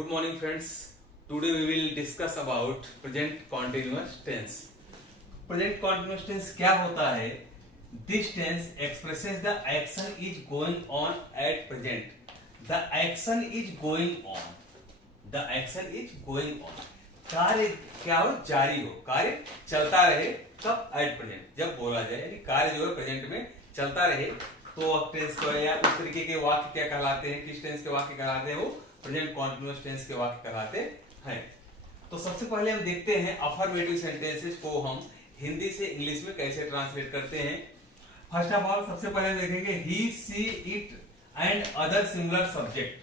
Good morning friends. Today we will discuss about present continuous tense. Present continuous tense क्या होता है? This tense expresses the action is going on at present. The action is going on. The action is going on. कार्य क्या हो? जारी हो, कार्य चलता रहे। कब? एट प्रेजेंट, जब बोला जाए, यानी कार्य जो है प्रेजेंट में चलता रहे। तो टेंस को या उस तरीके के वाक्य क्या कहलाते हैं? किस टेंस के वाक्य कहलाते हैं? वो प्रेजेंट कॉन्टिन्यूअस टेंस के वाक्य कहलाते हैं। तो सबसे पहले हम देखते हैं अफर्मेटिव सेंटेंसेस को हम हिंदी से इंग्लिश में कैसे ट्रांसलेट करते हैं। फर्स्ट ऑफ ऑल सबसे पहले देखेंगे he, she, it and other similar subject.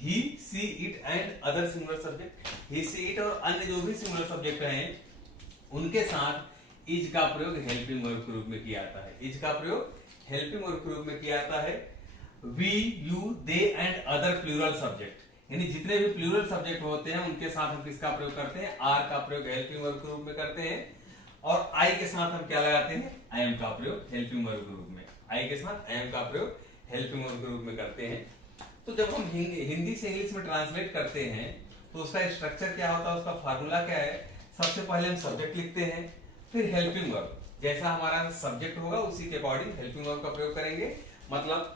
He, she, it and other similar subject. He, she, it और अन्य जो भी सिमिलर सब्जेक्ट हैं उनके साथ इज का प्रयोग हेल्पिंग वर्ब के रूप में किया जाता है। इज का प्रयोग हेल्पिंग वर्ब के रूप में किया जाता है। We, you, they and other plural subject, यानी जितने भी प्लूरल सब्जेक्ट होते हैं उनके साथ हम किसका प्रयोग करते हैं? आर का प्रयोग हेल्पिंग वर्ब के रूप में करते हैं। और आई के साथ हम क्या लगाते हैं? आई एम का प्रयोग हेल्पिंग वर्ब के रूप में। आई के साथ आई एम का प्रयोग हेल्पिंग वर्ब के रूप में करते हैं। तो जब हम हिंदी से इंग्लिश में ट्रांसलेट करते हैं तो उसका स्ट्रक्चर क्या होता है? उसका फार्मूला क्या है? सबसे पहले हम सब्जेक्ट लिखते हैं, फिर हेल्पिंग वर्ब। जैसा हमारा सब्जेक्ट होगा उसी के अकॉर्डिंग हेल्पिंग वर्ब का प्रयोग करेंगे। मतलब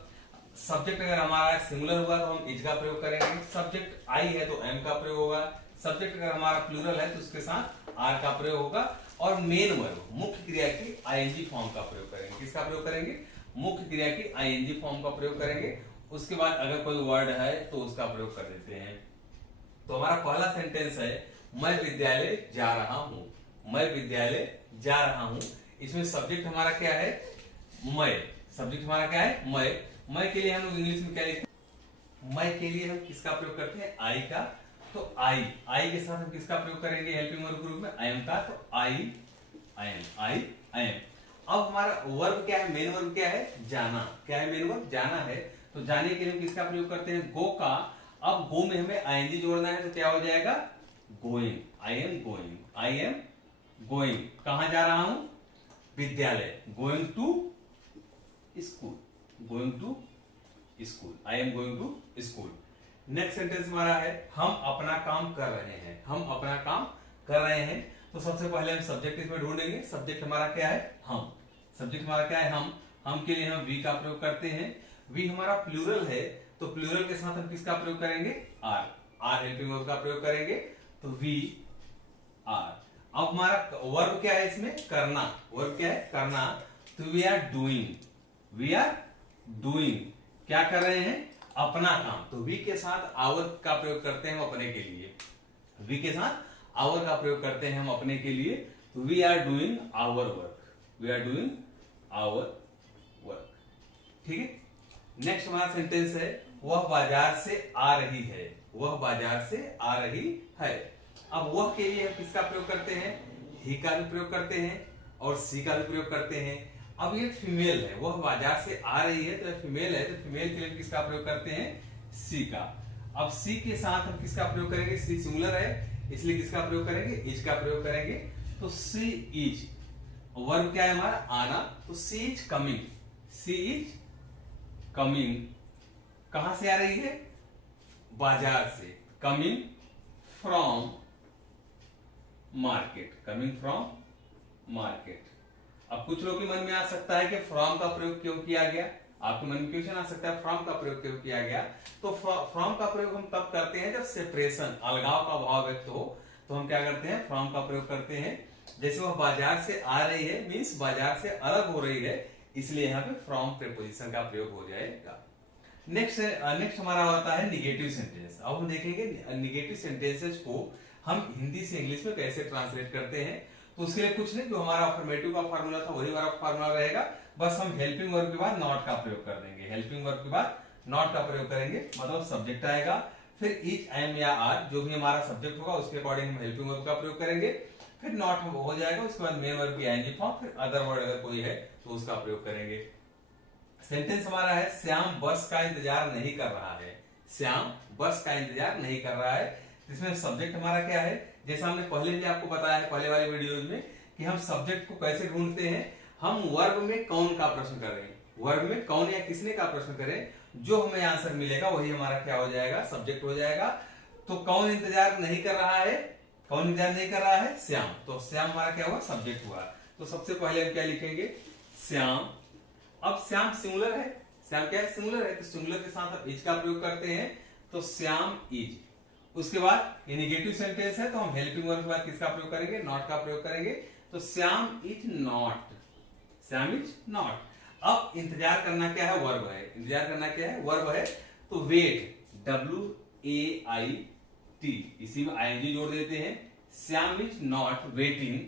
सब्जेक्ट अगर हमारा सिंगुलर हुआ तो हम इज का प्रयोग करेंगे, सब्जेक्ट आई है तो एम का प्रयोग होगा, सब्जेक्ट अगर हमारा प्लूरल है तो उसके साथ आर का प्रयोग होगा। और मेन वर्ब मुख्य क्रिया की आईएनजी फॉर्म का प्रयोग करेंगे। किसका प्रयोग करेंगे? मुख्य क्रिया की आईएनजी फॉर्म का प्रयोग करेंगे। उसके बाद अगर कोई वर्ड है तो उसका प्रयोग कर देते हैं। तो हमारा पहला सेंटेंस है मैं विद्यालय जा रहा हूं। मैं विद्यालय जा रहा हूं। इसमें सब्जेक्ट हमारा क्या है? मैं। सब्जेक्ट हमारा क्या है? मैं के लिए हम लोग इंग्लिश में क्या लिखते हैं? मैं के लिए हम किसका प्रयोग करते हैं? आई का। तो आई के साथ हम किसका प्रयोग करेंगे हेल्पिंग वर्ब के रूप में? आई एम का। तो आई एम। अब हमारा वर्ब क्या है? मेन वर्ब क्या है? जाना। क्या है मेन वर्ब? जाना है। तो जाने के लिए हम किसका प्रयोग करते हैं? गो का। अब गो में हमें आईएनजी जोड़ना है तो क्या हो जाएगा? गोइंग। I am going. कहां जा रहा हूं? विद्यालय। Going to school. I am going to school. Next sentence हमारा है हम अपना काम कर रहे हैं। हम अपना काम कर रहे हैं। तो सबसे पहले हम सब्जेक्ट इसमें ढूंढेंगे। सब्जेक्ट हमारा क्या है? हम। सब्जेक्ट हमारा क्या है? हम के लिए हम वी का प्रयोग करते हैं। वी हमारा प्लूरल है तो प्लूरल के साथ हम किसका प्रयोग करेंगे? आर हेल्पिंग वर्ब का प्रयोग करेंगे। तो वी आर। अब हमारा वर्ब क्या है इसमें? करना। वर्ब क्या है? करना। तो वी आर डूइंग। क्या कर रहे हैं? अपना काम। तो वी के साथ आवर का प्रयोग करते हैं हम अपने के लिए। वी के साथ आवर का प्रयोग करते हैं हम अपने के लिए। तो we are doing our work. ठीक है। नेक्स्ट हमारा सेंटेंस है वह बाजार से आ रही है। वह बाजार से आ रही है। अब वह के लिए हम किसका प्रयोग करते हैं? ही का भी प्रयोग करते हैं और सी का भी प्रयोग करते हैं। अब ये फीमेल है, वह बाजार से आ रही है तो फीमेल है, तो फीमेल के लिए किसका प्रयोग करते हैं? सी का। अब सी के साथ हम किसका प्रयोग करेंगे? सी सिंगुलर है इसलिए किसका प्रयोग करेंगे? इज का प्रयोग करेंगे। तो सी इज। वर्ब क्या है हमारा? आना। तो सी इज कमिंग। कहां से आ रही है? बाजार से। Coming from market. अब कुछ लोगों के मन में आ सकता है कि फ्रॉम का प्रयोग क्यों किया गया? आपके मन में क्वेश्चन आ सकता है फ्रॉम का प्रयोग क्यों किया गया? तो फ्रॉम का प्रयोग हम तब करते हैं जब सेपरेशन, अलगाव का भाव व्यक्त हो तो हम क्या करते हैं? फ्रॉम का प्रयोग करते हैं। जैसे वह बाजार से आ रही है मीन्स बाजार से अलग हो रही है, इसलिए यहाँ पे फ्रॉम प्रीपोजिशन का प्रयोग हो जाएगा। नेक्स्ट हमारा होता है निगेटिव सेंटेंस। अब हम देखेंगे निगेटिव सेंटेंसेस को हम हिंदी से इंग्लिश में कैसे ट्रांसलेट करते हैं। तो उसके लिए कुछ नहीं, जो हमारा अफर्मेटिव का फार्मूला था वही हमारा फार्मूला रहेगा। बस हम हेल्पिंग वर्ब के बाद नॉट का प्रयोग कर देंगे। हेल्पिंग वर्ब के बाद नॉट का प्रयोग करेंगे, मतलब सब्जेक्ट आएगा, फिर इज, एम या आर जो भी हमारा सब्जेक्ट होगा उसके अकॉर्डिंग हम हेल्पिंग वर्ब का प्रयोग करेंगे। फिर नॉट हो जाएगा, उसके बाद मेन वर्ब की आईएनजी फॉर्म, फिर अदर वर्ड अगर कोई है तो उसका प्रयोग करेंगे। सेंटेंस हमारा है श्याम बस का इंतजार नहीं कर रहा है। श्याम बस का इंतजार नहीं कर रहा है। इसमें सब्जेक्ट हमारा क्या है? जैसा हमने पहले भी आपको बताया है पहले वाली वीडियोज में कि हम सब्जेक्ट को कैसे ढूंढते हैं। हम वर्ब में कौन का प्रश्न करें, वर्ब में कौन या किसने का प्रश्न करें, जो हमें आंसर मिलेगा वही हमारा क्या हो जाएगा? सब्जेक्ट हो जाएगा। तो कौन इंतजार नहीं कर रहा है? कौन इंतजार नहीं कर रहा है? श्याम। तो श्याम हमारा क्या हुआ? सब्जेक्ट हुआ। तो सबसे पहले हम क्या लिखेंगे? श्याम। अब श्याम सिंगुलर है, श्याम क्या है? सिंगुलर है, तो सिंगुलर के साथ हम इज का प्रयोग करते हैं, तो श्याम इज। उसके बाद ये नेगेटिव सेंटेंस है, तो हम हेल्पिंग वर्ब के बाद किसका प्रयोग करेंगे? नॉट का प्रयोग करेंगे, तो Shyam is not, Shyam is not. अब इंतजार करना क्या है? वर्ब है। इंतजार करना क्या है? वर्ब है। तो वेट, WAIT, इसी में ING जोड़ देते हैं। श्याम इज नॉट वेटिंग,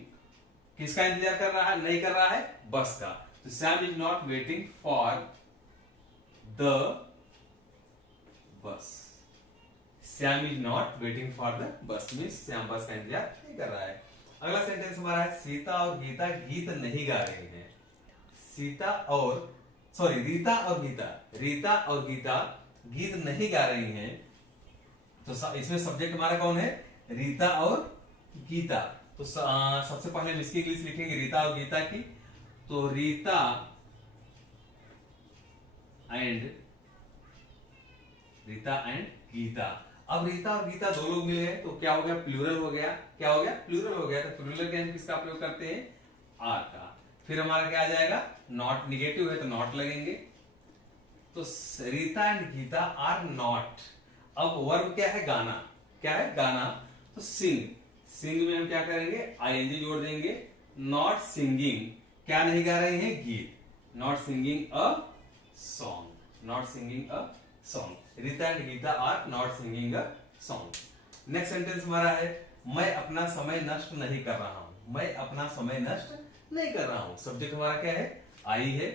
किसका इंतजार कर रहा है? नहीं कर रहा है? बस का। तो Shyam is not waiting for the bus. Shyam is not waiting for the bus, means Shyam बस का इंतजार नहीं कर रहा है। अगला सेंटेंस हमारा है सीता और गीता गीत नहीं गा रही हैं। रीता और गीता, रीता और गीता गीत नहीं गा रही हैं। तो इसमें सब्जेक्ट हमारा कौन है? रीता और गीता। तो सबसे पहले हम इसकी इंग्लिश लिखेंगे रीता और गीता की। तो रीता एंड गीता। अब रीता और गीता दो लोग मिले हैं, तो क्या हो गया? प्लूरल हो गया। क्या हो गया? प्लूरल हो गया। तो प्लूरल के हम किसका प्रयोग करते हैं? आर का। फिर हमारा क्या आ जाएगा? नॉट, निगेटिव है तो नॉट लगेंगे। तो Rita and Gita are not. अब वर्ब क्या है? गाना। क्या है? गाना। तो सिंग, सिंग में हम क्या करेंगे? ING जोड़ देंगे। नॉट सिंगिंग, क्या नहीं गा रहे हैं? गीत। Not singing a song, not singing a song. Rita and Gita are not singing a song. Next sentence हमारा है मैं अपना समय नष्ट नहीं कर रहा हूं। मैं अपना समय नष्ट नहीं कर रहा हूं। सब्जेक्ट हमारा क्या है? आई है।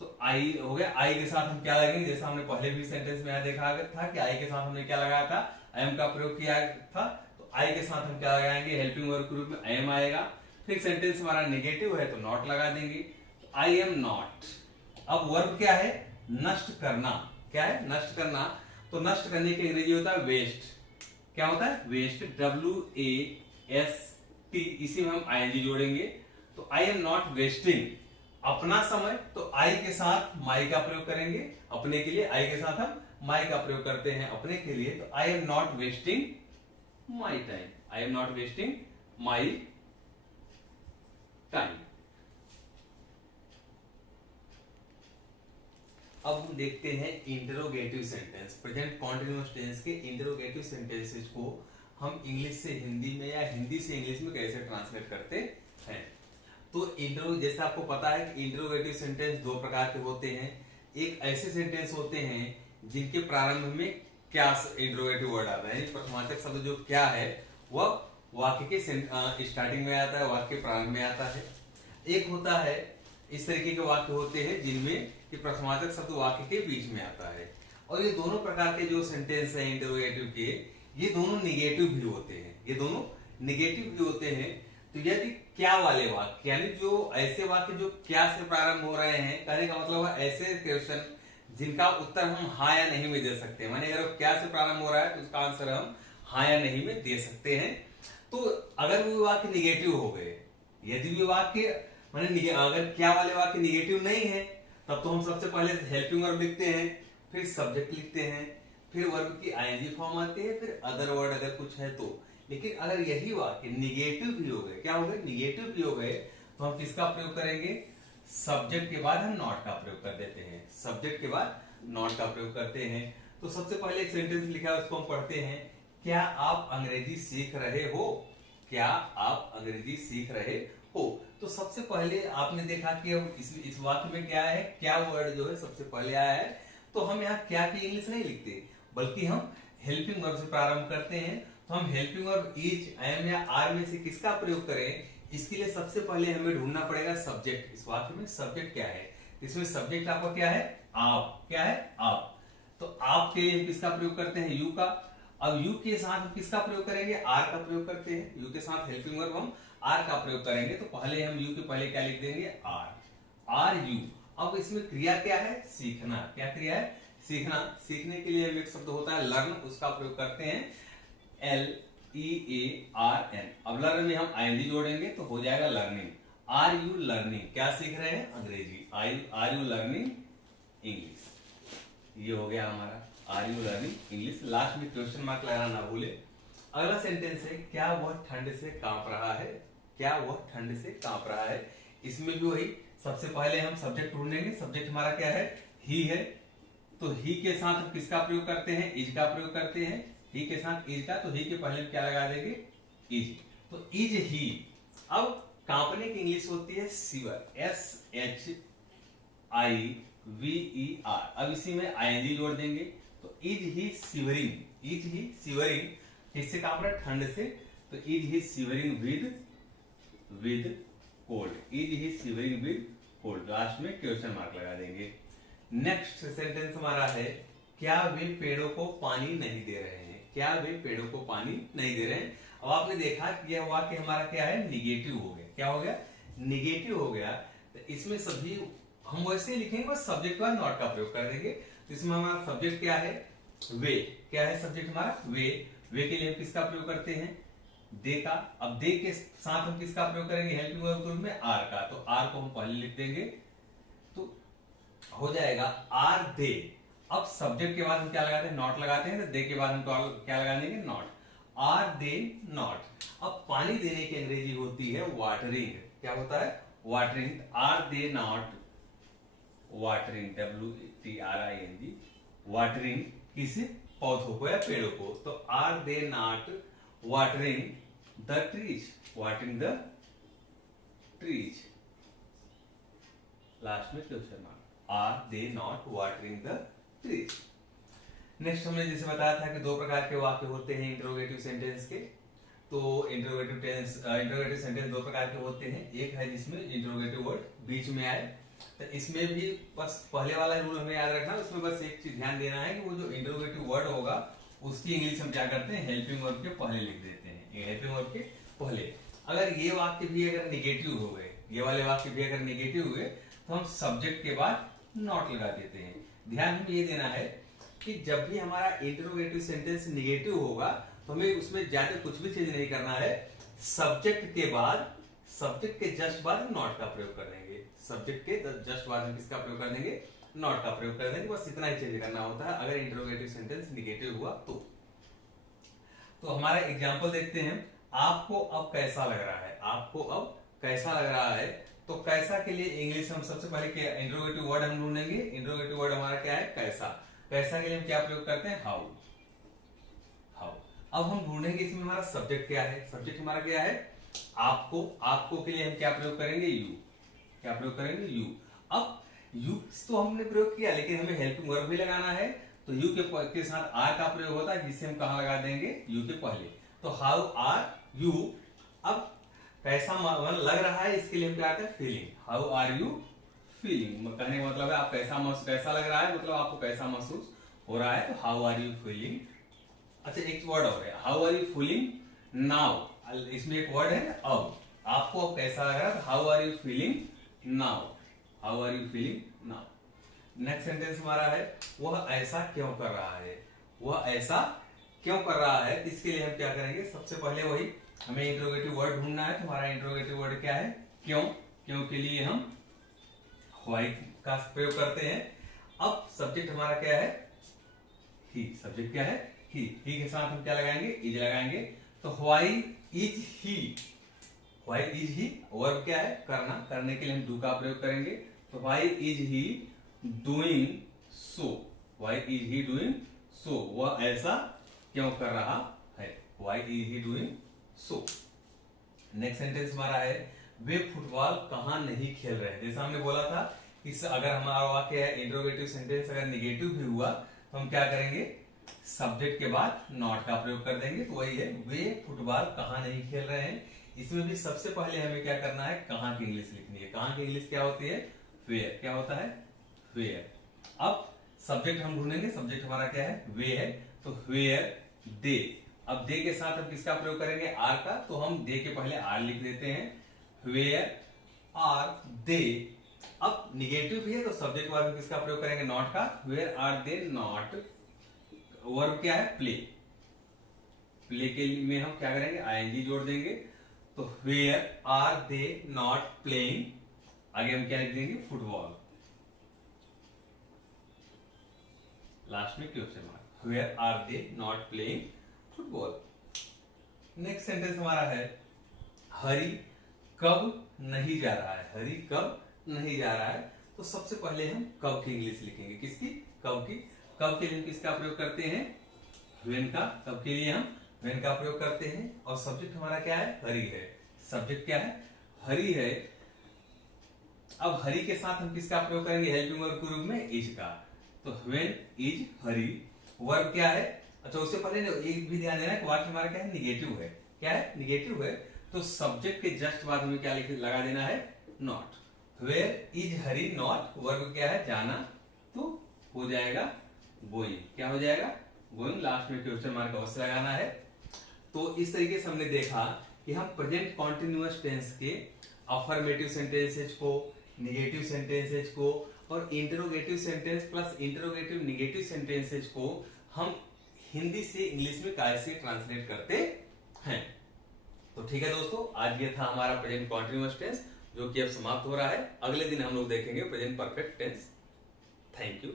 तो आई हो गया। आई के साथ हम क्या लगेंगे? जैसा हमने पहले भी सेंटेंस में यहाँ देखा था कि आई के साथ हमने क्या लगाया था? एम का प्रयोग किया था। तो आई के साथ हम क्या लगाएंगे? हेल्पिंग वर्ब के रूप में एम आएगा। फिर सेंटेंस हमारा नेगेटिव है तो नॉट लगा देंगे, तो आई एम नॉट। अब वर्ब क्या है? नष्ट करना। क्या है? नष्ट करना। तो नष्ट करने की अंग्रेजी होता है वेस्ट। क्या होता है? Waste, WAST। इसी में हम ING जोड़ेंगे। तो आई एम नॉट वेस्टिंग अपना समय, तो आई के साथ माई का प्रयोग करेंगे। अपने के लिए आई के साथ हम माई का प्रयोग करते हैं अपने के लिए। तो I am not wasting my time, I am not wasting my time. अब हम देखते हैं interrogative sentence. Present continuous tense के इंटरोगेटिव सेंटेंसेस को हम इंग्लिश से हिंदी में या हिंदी से इंग्लिश में कैसे ट्रांसलेट करते हैं। तो जैसे आपको पता है कि इंटरोगेटिव सेंटेंस दो प्रकार के होते हैं। एक ऐसे सेंटेंस होते हैं जिनके प्रारंभ में क्या इंटरोगेटिव वर्ड आता है, प्रश्नवाचक शब्द जो क्या है वह वाक्य के स्टार्टिंग में आता है, वाक्य के प्रारंभ में आता है। एक होता है इस तरीके के वाक्य होते हैं जिनमें कि प्रश्नवाचक शब्द वाक्य के बीच में आता है। और ये दोनों प्रकार के जो सेंटेंस हैं इंटरोगेटिव के, ये दोनों निगेटिव भी होते हैं। ये दोनों निगेटिव भी होते हैं। तो यदि क्या वाले वाक्य, यानी जो ऐसे वाक्य जो क्या से प्रारंभ हो रहे हैं, कहने का मतलब है ऐसे क्वेश्चन जिनका उत्तर हम हाँ या नहीं में दे सकते हैं। माने अगर क्या से प्रारंभ हो रहा है तो उसका आंसर हम हाँ या नहीं में दे सकते हैं। तो अगर वो वाक्य निगेटिव हो गए, यदि भी वाक्य माने अगर क्या वाले वाक्य निगेटिव नहीं है, तब तो हम सबसे पहले हेल्पिंग वर्ब लिखते हैं, फिर सब्जेक्ट लिखते हैं, फिर वर्ब की ING फॉर्म आती है, फिर अदर वर्ड अगर कुछ है तो। लेकिन अगर यही वाक्य निगेटिव भी हो गए, क्या हो गए? निगेटिव भी हो गए, तो हम किसका प्रयोग करेंगे? सब्जेक्ट के बाद हम नॉट का प्रयोग कर देते हैं। सब्जेक्ट के बाद नॉट का प्रयोग करते हैं। तो सबसे पहले एक सेंटेंस लिखा है उसको हम पढ़ते हैं। क्या आप अंग्रेजी सीख रहे हो? क्या आप अंग्रेजी सीख रहे हो? तो सबसे पहले आपने देखा कि अब इस वाक्य में क्या है? क्या वर्ड जो है सबसे पहले आया है। तो हम यहाँ क्या की इंग्लिश नहीं लिखते, बल्कि हम हेल्पिंग वर्ब से प्रारंभ करते हैं। तो हम हेल्पिंग वर्ब इज, एम या आर में से किसका प्रयोग करें, इसके लिए सबसे पहले हमें ढूंढना पड़ेगा सब्जेक्ट। इस वाक्य में सब्जेक्ट क्या है? इसमें सब्जेक्ट आपका क्या है? आप। क्या है? आप। तो आप के लिए किसका प्रयोग करते हैं? यू का। अब यू के साथ हम किसका प्रयोग करेंगे? आर का प्रयोग करते हैं। यू के साथ हेल्पिंग वर्ब हम आर का प्रयोग करेंगे। तो पहले हम यू के पहले क्या लिख देंगे? Are, are you. अब इसमें क्रिया क्या है? सीखना। क्या क्रिया है? सीखना। सीखने के लिए एक शब्द होता है लर्न, उसका प्रयोग करते हैं LEARN। अब लर्न में हम ING जोड़ेंगे तो हो जाएगा लर्निंग। Are you learning? क्या सीख रहे हैं? अंग्रेजी। Are you learning English? ये हो गया हमारा। Are you learning English. Last में क्वेश्चन मार्क लगाना ना भूले। अगला सेंटेंस है, क्या वह ठंड से कांप रहा है, क्या वह ठंड से कांप रहा है। इसमें भी वही, सबसे पहले हम सब्जेक्ट ढूंढेंगे। सब्जेक्ट हमारा क्या है, ही है, तो ही के साथ हम किसका प्रयोग करते हैं, इज का प्रयोग करते हैं। ही के साथ इज का, तो ही के पहले हम क्या लगा देंगे, इज, तो इज ही। अब कांपने की इंग्लिश होती है शिवर, SHIVER। अब इसी में ING जोड़ देंगे, तो is he shivering, is he shivering, किससे कांप रहा है, ठंड से, तो is he shivering with cold, is he shivering with cold. Last में क्वेश्चन मार्क लगा देंगे। नेक्स्ट सेंटेंस हमारा है, क्या वे पेड़ों को पानी नहीं दे रहे हैं, क्या वे पेड़ों को पानी नहीं दे रहे हैं। अब आपने देखा कि यह वाक्य हमारा क्या है, निगेटिव हो गया। क्या हो गया, निगेटिव हो गया। तो इसमें सभी हम वैसे ही लिखेंगे, बस सब्जेक्ट का नॉट का प्रयोग कर देंगे। तो इसमें हमारा सब्जेक्ट क्या है, वे। क्या है सब्जेक्ट हमारा, वे। वे के लिए हम किसका प्रयोग करते हैं, दे का। अब दे के साथ हम किसका प्रयोग करेंगे, हेल्पिंग वर्ब के रूप में आर का। तो आर को हम पहले लिख देंगे, तो हो जाएगा आर दे। अब सब्जेक्ट के बाद हम क्या लगाते हैं, नॉट लगाते हैं। तो दे के बाद हम क्या लगा देंगे, नॉट। Are they not. अब पानी देने की अंग्रेजी होती है वाटरिंग। क्या होता है, watering. Are they not watering, WTRING, watering किसी पौधों को या पेड़ों को। तो are they not watering the trees, watering the trees. Last में question mark, are they not watering the trees. Next हमने जैसे बताया था कि दो प्रकार के वाक्य होते हैं इंटरोगेटिव सेंटेंस के। तो इंटरोगेटिव सेंटेंस दो प्रकार के होते हैं। एक है जिसमें इंटरोगेटिव वर्ड बीच में आए, तो इसमें भी बस पहले वाला रूल हमें याद रखना। उसमें बस एक चीज ध्यान देना है कि वो जो इंटरोगेटिव वर्ड होगा उसकी इंग्लिश हम क्या करते हैं, हेल्पिंग वर्ब के पहले लिख देते हैं, हेल्पिंग वर्ब के पहले। अगर ये वाक्य भी अगर निगेटिव हो गए, ये वाले वाक्य भी अगर निगेटिव हुए, तो हम सब्जेक्ट के बाद नॉट लगा देते हैं। ध्यान हमें ये देना है कि जब भी हमारा इंटरोगेटिव सेंटेंस निगेटिव होगा, तो हमें उसमें ज्यादा कुछ भी चेंज नहीं करना है। सब्जेक्ट के बाद, सब्जेक्ट के जस्ट बाद हम नॉट का प्रयोग कर देंगे। सब्जेक्ट के जस्ट बाद हम किसका प्रयोग कर देंगे, नॉट का प्रयोग कर देंगे। बस इतना ही चेंज करना होता है अगर इंटरोगेटिव सेंटेंस निगेटिव हुआ तो हमारा एग्जांपल देखते हैं। आपको अब कैसा लग रहा है, आपको अब कैसा लग रहा है। तो कैसा के लिए इंग्लिश हम सबसे पहले क्या, इंटरोगेटिव वर्ड हम ढूंढेंगे। इंटरोगेटिव वर्ड हमारा क्या है, कैसा। कैसा के लिए हम क्या प्रयोग करते हैं, हाउ, हाउ। अब हम ढूंढेंगे इसमें हमारा सब्जेक्ट क्या है। सब्जेक्ट हमारा क्या है, आपको। आपको के लिए हम क्या प्रयोग करेंगे, यू। क्या प्रयोग करेंगे, यू। अब यू तो हमने प्रयोग किया, लेकिन हमें हेल्पिंग वर्ब भी लगाना है। तो यू के साथ आर का प्रयोग होता है, जिसे हम कहां लगा देंगे, यू के पहले। तो हाउ आर यू। अब कैसा मन लग रहा है, इसके लिए हम क्या करते हैं, feeling. How are you feeling, कहने का मतलब है आप कैसा लग रहा है, मतलब आपको कैसा महसूस हो रहा है। तो हाउ आर यू फीलिंग। अच्छा एक वर्ड और है, how are you feeling now. इसमें एक वर्ड है अब। आपको अब कैसा लग रहा है, how are you feeling now, how are you feeling now. Next sentence हमारा है, वह ऐसा क्यों कर रहा है, वह ऐसा क्यों कर रहा है। इसके लिए हम क्या करेंगे, सबसे पहले वही हमें इंटरोगेटिव वर्ड ढूंढना है। तो हमारा इंटरोगेटिव वर्ड क्या है, क्यों। क्यों के लिए हम व्हाई का प्रयोग करते हैं। अब सब्जेक्ट हमारा क्या है, ही। सब्जेक्ट क्या है, ही। ही के साथ हम क्या लगाएंगे, इज लगाएंगे। तो why is he, why is he. Verb क्या है, करना। करने के लिए हम डू का प्रयोग करेंगे। तो why is he doing so, why is he doing so. वह ऐसा क्यों कर रहा है, why is he doing so. Next sentence हमारा है, वे फुटबॉल कहां नहीं खेल रहे। जैसा हमने बोला था, इस अगर हमारा वाक्य है इंटरोगेटिव सेंटेंस अगर निगेटिव भी हुआ, तो हम क्या करेंगे, सब्जेक्ट के बाद नॉट का प्रयोग कर देंगे। तो वही है, वे फुटबॉल कहां नहीं खेल रहे हैं। इसमें भी सबसे पहले हमें क्या करना है, कहां की इंग्लिश लिखनी है। कहां की इंग्लिश क्या होती है, वेयर। क्या होता है, वेयर। अब सब्जेक्ट हम ढूंढेंगे। सब्जेक्ट हमारा क्या है, वे है। तो वेयर दे। अब दे के साथ हम किसका प्रयोग करेंगे, आर का। तो हम दे के पहले आर लिख देते हैं, वेयर आर दे। अब निगेटिव भी है, तो सब्जेक्ट वर्ब में किसका प्रयोग करेंगे, नॉट का। Where are they not. Verb क्या है, प्ले। प्ले के लिए में हम क्या करेंगे, ING जोड़ देंगे। तो where are they not playing, आगे हम क्या लिख देंगे, फुटबॉल। लास्ट में question mark. Where are they not playing football. Next sentence हमारा है हरी कब नहीं जा रहा है। हरी कब नहीं जा रहा है, तो सबसे पहले हम कब की इंग्लिश लिखेंगे। किसकी? कब की। कब के लिए हम किसका प्रयोग करते हैं? व्हेन का। कब के लिए हम व्हेन का प्रयोग करते हैं। और सब्जेक्ट हमारा क्या है? हरी है। सब्जेक्ट क्या है? हरी है। अब हरी के साथ हम किसका प्रयोग करेंगे? हेल्पिंग वर्ब के रूप में इज का। तो व्हेन इज हरी। वर्ब क्या है? अच्छा, उससे पहले एक भी ध्यान देना कि वाट हमारा क्या है? निगेटिव है। क्या है? निगेटिव है। तो सब्जेक्ट के जस्ट बाद हमें क्या लगा देना है? Not. Where is Hari not. Verb क्या है? जाना, तो हो जाएगा गोइंग। क्या हो जाएगा? गोइंग। लास्ट में क्वेश्चन मार्क अवश्य लगाना है। तो इस तरीके से हमने देखा कि हम प्रेजेंट कॉन्टिन्यूअस टेंस के अफर्मेटिव सेंटेंसेज को, निगेटिव सेंटेंसेज को और interrogative sentence plus interrogative negative sentences को हम हिंदी से इंग्लिश में कैसे ट्रांसलेट करते हैं। तो ठीक है दोस्तों, आज ये था हमारा प्रेजेंट कॉन्टिन्यूअस टेंस, जो कि अब समाप्त हो रहा है। अगले दिन हम लोग देखेंगे present perfect tense. Thank you.